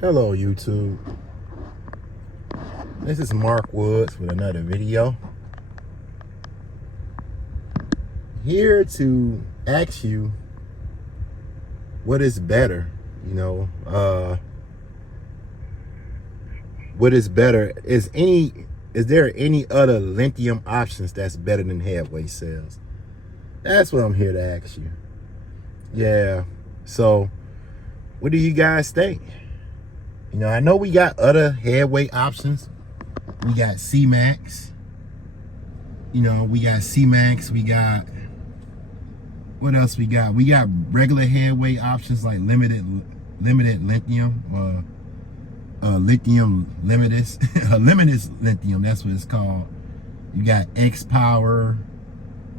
Hello YouTube, this is Mark Woods with another video. Here to ask you what is better, what is better? Is there any other lithium options that's better than headway cells? That's what I'm here to ask you. Yeah, so what do you guys think? I know we got other headway options. We got C-Max. We got C-Max. We got, what else we got? We got regular headway options like limited lithium, lithium limitless, limitless lithium. That's what it's called. You got X Power.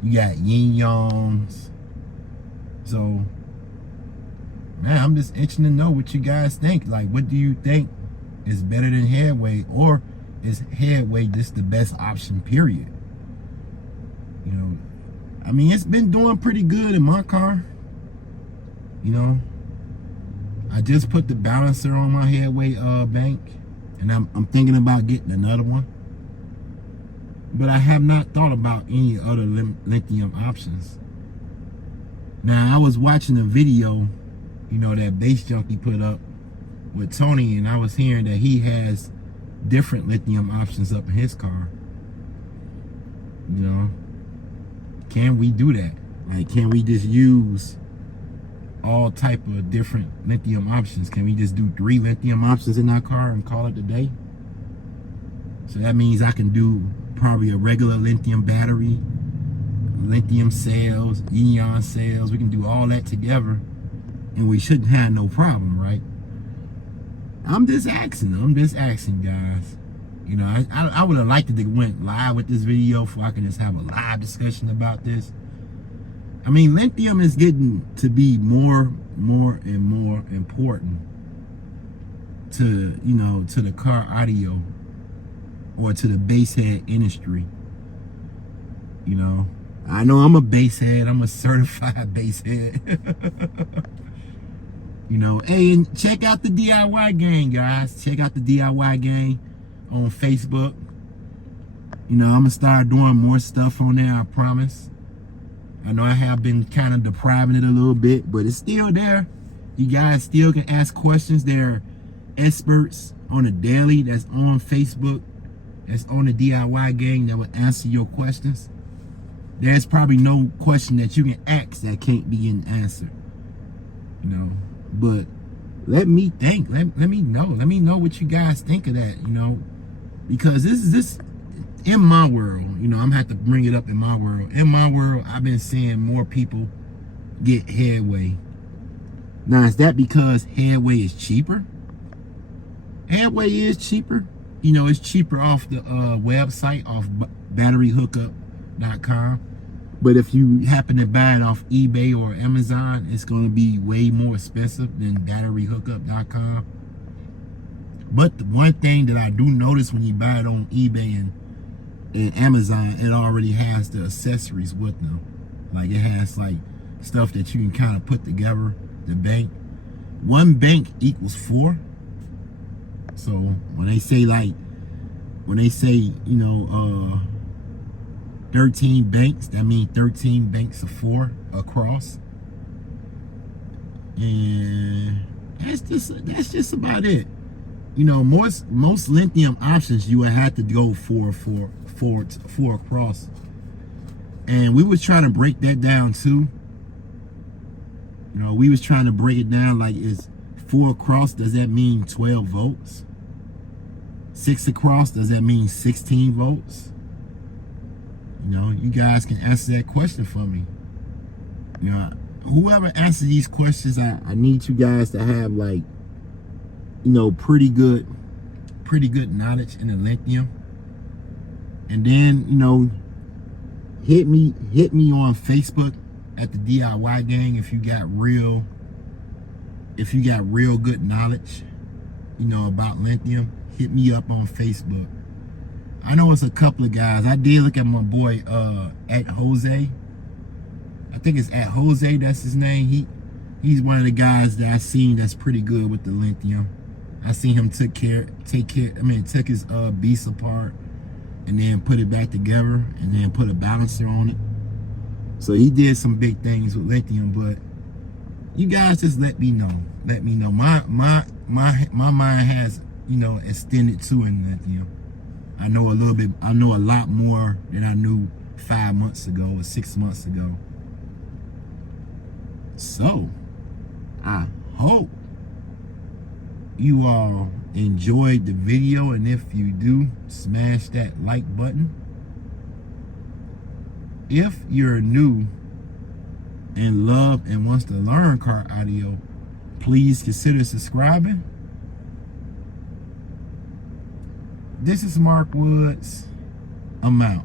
You got Yin Yangs. So, man, I'm just itching to know what you guys think. Like, what do you think is better than headway, or is headway just the best option, period? I mean, it's been doing pretty good in my car. I just put the balancer on my headway bank, and I'm thinking about getting another one. But I have not thought about any other lithium options. Now, I was watching a video, that Base Junkie put up with Tony, and I was hearing that he has different lithium options up in his car. Can we do that? Like, can we just use all type of different lithium options? Can we just do 3 lithium options in our car and call it a day? So that means I can do probably a regular lithium battery, lithium cells, yin cells. We can do all that together, and we shouldn't have no problem, right? I'm just asking, guys. I would have liked to went live with this video so I can just have a live discussion about this. I mean, lithium is getting to be more and more important to, to the car audio or to the bass head industry. I know I'm a bass head. I'm a certified bass head. Hey, and check out the DIY gang, guys. Check out the DIY gang on Facebook. I'm gonna start doing more stuff on there, I promise. I know I have been kind of depriving it a little bit, but it's still there. You guys still can ask questions. There are experts on a daily that's on Facebook, that's on the DIY gang, that will answer your questions. There's probably no question that you can ask that can't be getting answered. But let me think. Let me know. Let me know what you guys think of that, because this in my world, I'm gonna have to bring it up in my world. In my world, I've been seeing more people get headway. Now, is that because headway is cheaper? Headway is cheaper. It's cheaper off the website, off batteryhookup.com. But if you happen to buy it off eBay or Amazon, it's going to be way more expensive than batteryhookup.com. But the one thing that I do notice when you buy it on eBay and Amazon, it already has the accessories with them. Like, it has like stuff that you can kind of put together. The bank, 1 bank equals 4. So when they say 13 banks, that means 13 banks of 4 across. And that's just about it. Most lithium options you would have to go for 4 across. And we was trying to break that down too. We was trying to break it down, like, is 4 across, does that mean 12 volts? 6 across, does that mean 16 volts? You guys can answer that question for me. Whoever answers these questions, I need you guys to have, like, pretty good knowledge in the lithium. And then, hit me on Facebook at the DIY gang if you got real good knowledge, about lithium. Hit me up on Facebook. I know it's a couple of guys. I did look at my boy at Jose. I think it's at Jose, that's his name. He's one of the guys that I've seen that's pretty good with the lithium. I seen him took his beast apart and then put it back together and then put a balancer on it. So he did some big things with lithium, but you guys just let me know. Let me know. My mind has, extended to in lithium. I know a lot more than I knew 5 months ago or 6 months ago. So I hope you all enjoyed the video, and if you do, smash that like button. If you're new and love and wants to learn car audio, please consider subscribing. This is Mark Woods. I'm out.